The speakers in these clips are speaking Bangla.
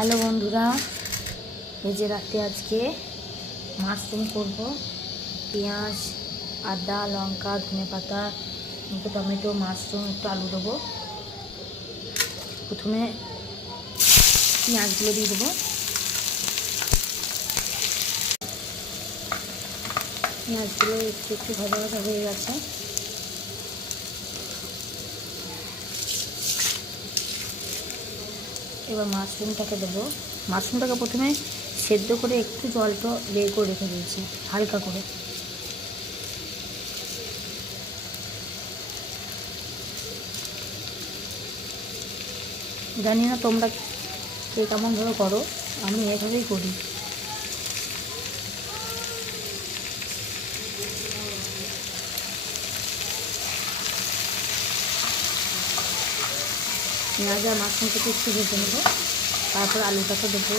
হ্যালো বন্ধুরা, এই যে রাতে আজকে মাশরুম করব। পেঁয়াজ, আদা, লঙ্কা, ধনেপাতা, একটু টমেটো, মাশরুম, একটু আলু দেবো। প্রথমে পেঁয়াজগুলো দিয়ে দেবো। পেঁয়াজগুলো একটু একটু ভাজা ভাজা হয়ে গেছে। এবার মাশরুমটাকে দেবো। মাশরুমটাকে প্রথমে সেদ্ধ করে একটু জলটা বের করে রেখে দিয়েছি হালকা করে। জানি না তোমরা কে কেমনভাবে করো, আমি এভাবেই করি। পেঁয়াজ আর মাশরুমটাকে একটু ভেজে নেবো, তারপর আলুটাকে দেবো।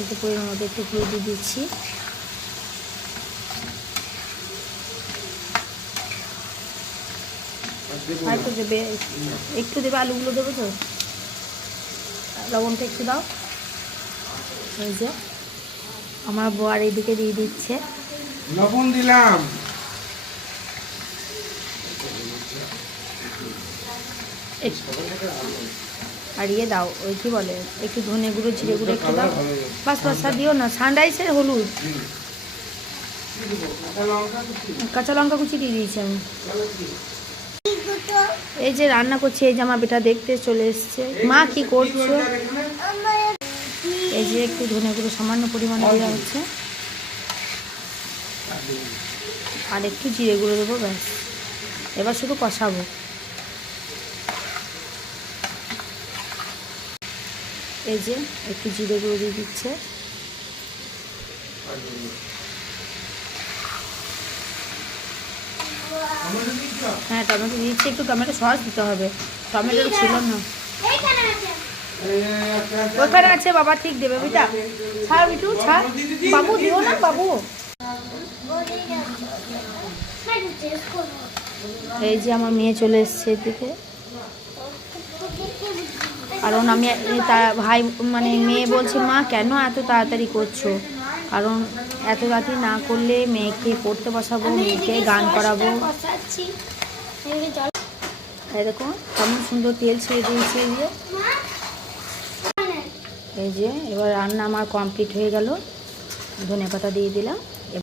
একটু পরিমাণ মতো একটু গুঁড়ো দিয়ে দিচ্ছি। আর একটু দেবে, একটু দেবে, আলুগুলো দেবো তো। লবণটা একটু দাও। এই যে আমার বর এইদিকে দিয়ে দিচ্ছে, লবণ দিলাম। আর ইয়ে দাও, ওই কি বলে, একটু ধনে গুঁড়ো, জিরে গুঁড়ো একটু দাও। বাস বাস, আর দিও না। সানরাইসের হলুদ, কাঁচা লঙ্কা কুচি দিয়ে দিয়েছি আমি। এই যে রান্না করছি, এই যে আমার বেটা দেখতে চলে এসছে। মা কি করছো? এই যে একটু ধনে গুঁড়ো সামান্য পরিমাণে দেওয়া হচ্ছে, আর একটু জিরে গুঁড়ো দেবো, ব্যাস। এবার শুধু কষাবো। এই যে একটু জিরে গুঁড়ো দিয়ে দিচ্ছে। হ্যাঁ, টমেটো দিচ্ছি, একটু টমেটো সস দিতে হবে, টমেটো ছিল না। ওখানে আছে বাবা, ঠিক দেবে বেটা। ছাড় বিটু, ছাড় বাবু, দিও না বাবু। এই যে আমার মেয়ে চলে এসছে এদিকে, কারণ আমি ভাই মানে মেয়ে বলছে, মা কেন এত তাড়াতাড়ি করছো? কারণ এত রাতে না করলে মেয়েকে পড়তে বসাবো, মেয়েকে গান করাবো। এরকম কেমন সুন্দর তেল ছেড়ে দিয়েছে। এই যে এবার রান্না আমার কমপ্লিট হয়ে গেল। ধনেপাতা দিয়ে দিলাম।